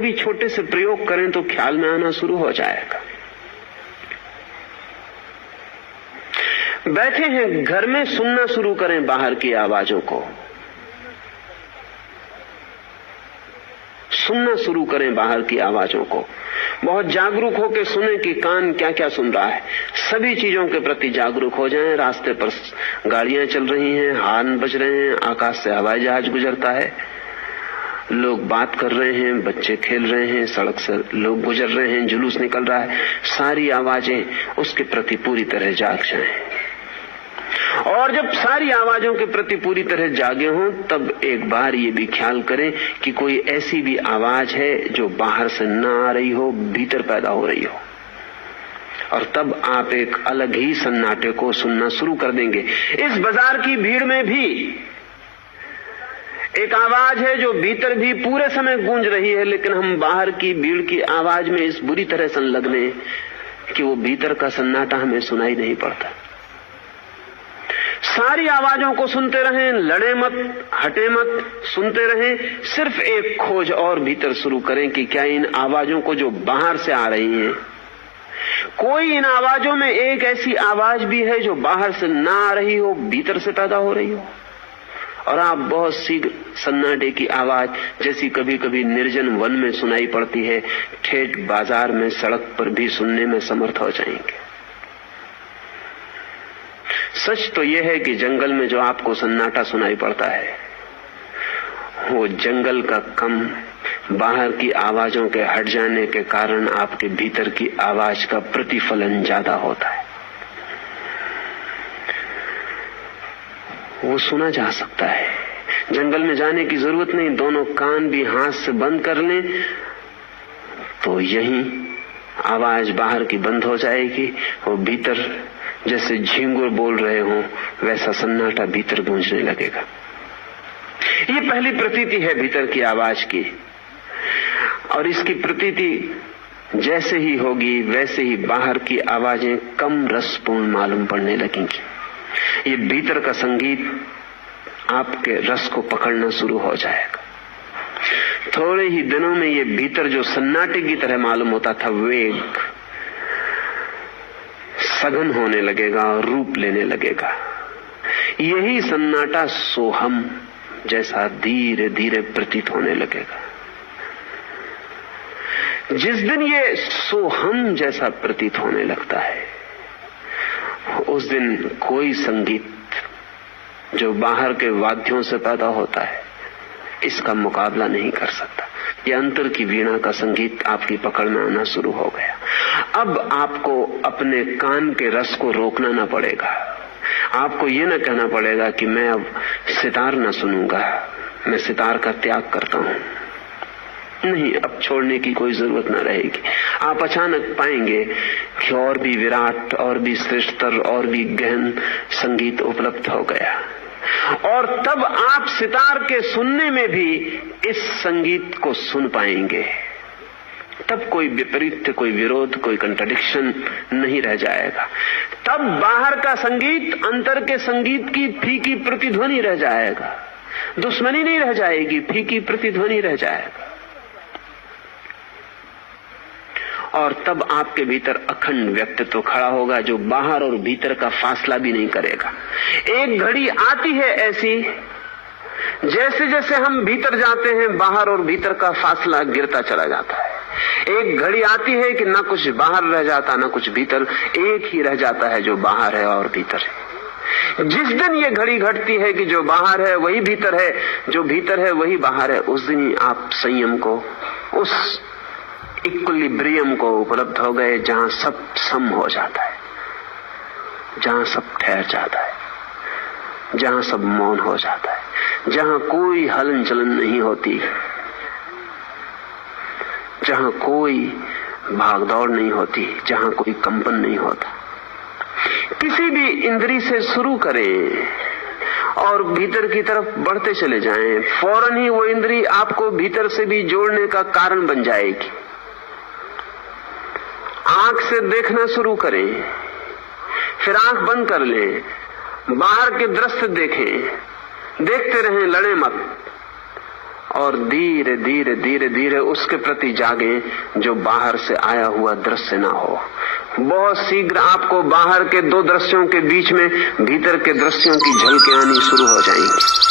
कभी छोटे से प्रयोग करें तो ख्याल में आना शुरू हो जाएगा। बैठे हैं घर में, सुनना शुरू करें बाहर की आवाजों को, सुनना शुरू करें बाहर की आवाजों को। बहुत जागरूक होकर सुने कि कान क्या क्या सुन रहा है। सभी चीजों के प्रति जागरूक हो जाएं। रास्ते पर गाड़ियां चल रही हैं, हॉर्न बज रहे हैं, आकाश से हवाई जहाज गुजरता है, लोग बात कर रहे हैं, बच्चे खेल रहे हैं, सड़क से लोग गुजर रहे हैं, जुलूस निकल रहा है। सारी आवाजें उसके प्रति पूरी तरह जाग जाएं। और जब सारी आवाजों के प्रति पूरी तरह जागे हों, तब एक बार ये भी ख्याल करें कि कोई ऐसी भी आवाज है जो बाहर से न आ रही हो, भीतर पैदा हो रही हो। और तब आप एक अलग ही सन्नाटे को सुनना शुरू कर देंगे। इस बाजार की भीड़ में भी एक आवाज है जो भीतर भी पूरे समय गूंज रही है, लेकिन हम बाहर की भीड़ की आवाज में इस बुरी तरह संलग्न हैं कि वो भीतर का सन्नाटा हमें सुनाई नहीं पड़ता। सारी आवाजों को सुनते रहें, लड़े मत, हटे मत, सुनते रहें। सिर्फ एक खोज और भीतर शुरू करें कि क्या इन आवाजों को जो बाहर से आ रही हैं, कोई इन आवाजों में एक ऐसी आवाज भी है जो बाहर से ना आ रही हो, भीतर से पैदा हो रही हो। और आप बहुत सी सन्नाटे की आवाज जैसी कभी कभी निर्जन वन में सुनाई पड़ती है, ठेठ बाजार में, सड़क पर भी सुनने में समर्थ हो जाएंगे। सच तो यह है कि जंगल में जो आपको सन्नाटा सुनाई पड़ता है, वो जंगल का कम बाहर की आवाजों के हट जाने के कारण आपके भीतर की आवाज का प्रतिफलन ज्यादा होता है। वो सुना जा सकता है। जंगल में जाने की जरूरत नहीं, दोनों कान भी हाथ से बंद कर लें तो यही आवाज बाहर की बंद हो जाएगी। वो भीतर जैसे झिंगुर बोल रहे हो वैसा सन्नाटा भीतर गूंजने लगेगा। ये पहली प्रतीति है भीतर की आवाज की, और इसकी प्रतीति जैसे ही होगी वैसे ही बाहर की आवाजें कम रसपूर्ण मालूम पड़ने लगेंगी। ये भीतर का संगीत आपके रस को पकड़ना शुरू हो जाएगा। थोड़े ही दिनों में ये भीतर जो सन्नाटे की तरह मालूम होता था, वेग सघन होने लगेगा और रूप लेने लगेगा। यही सन्नाटा सोहम जैसा धीरे धीरे प्रतीत होने लगेगा। जिस दिन ये सोहम जैसा प्रतीत होने लगता है, उस दिन कोई संगीत जो बाहर के वाद्यों से पैदा होता है इसका मुकाबला नहीं कर सकता। ये अंतर की वीणा का संगीत आपकी पकड़ में आना शुरू हो गया। अब आपको अपने कान के रस को रोकना ना पड़ेगा। आपको ये ना कहना पड़ेगा कि मैं अब सितार ना सुनूंगा, मैं सितार का त्याग करता हूं। नहीं, अब छोड़ने की कोई जरूरत न रहेगी। आप अचानक पाएंगे कि और भी विराट, और भी श्रेष्ठतर, और भी गहन संगीत उपलब्ध हो गया। और तब आप सितार के सुनने में भी इस संगीत को सुन पाएंगे। तब कोई विपरीत, कोई विरोध, कोई कंट्राडिक्शन नहीं रह जाएगा। तब बाहर का संगीत अंतर के संगीत की फीकी प्रतिध्वनि रह जाएगा। दुश्मनी नहीं रह जाएगी, फीकी प्रतिध्वनि रह जाएगा। और तब आपके भीतर अखंड व्यक्तित्व खड़ा होगा जो बाहर और भीतर का फासला भी नहीं करेगा। एक घड़ी आती है ऐसी, जैसे जैसे हम भीतर जाते हैं बाहर और भीतर का फासला गिरता चला जाता है। एक घड़ी आती है कि ना कुछ बाहर रह जाता ना कुछ भीतर, एक ही रह जाता है जो बाहर है और भीतर है। जिस दिन ये घड़ी घटती है कि जो बाहर है वही भीतर है, जो भीतर है वही बाहर है, उस दिन ही आप संयम को, उस इक्विलिब्रियम को उपलब्ध हो गए जहां सब सम हो जाता है, जहां सब ठहर जाता है, जहां सब मौन हो जाता है, जहां कोई हलन चलन नहीं होती, जहां कोई भागदौड़ नहीं होती, जहां कोई कंपन नहीं होता। किसी भी इंद्री से शुरू करें और भीतर की तरफ बढ़ते चले जाएं, फौरन ही वो इंद्री आपको भीतर से भी जोड़ने का कारण बन जाएगी। आंख से देखना शुरू करें, फिर आंख बंद कर लें, बाहर के दृश्य देखें, देखते रहें, लड़े मत। और धीरे धीरे धीरे धीरे उसके प्रति जागे जो बाहर से आया हुआ दृश्य ना हो। बहुत शीघ्र आपको बाहर के दो दृश्यों के बीच में भीतर के दृश्यों की झलकें आनी शुरू हो जाएंगी।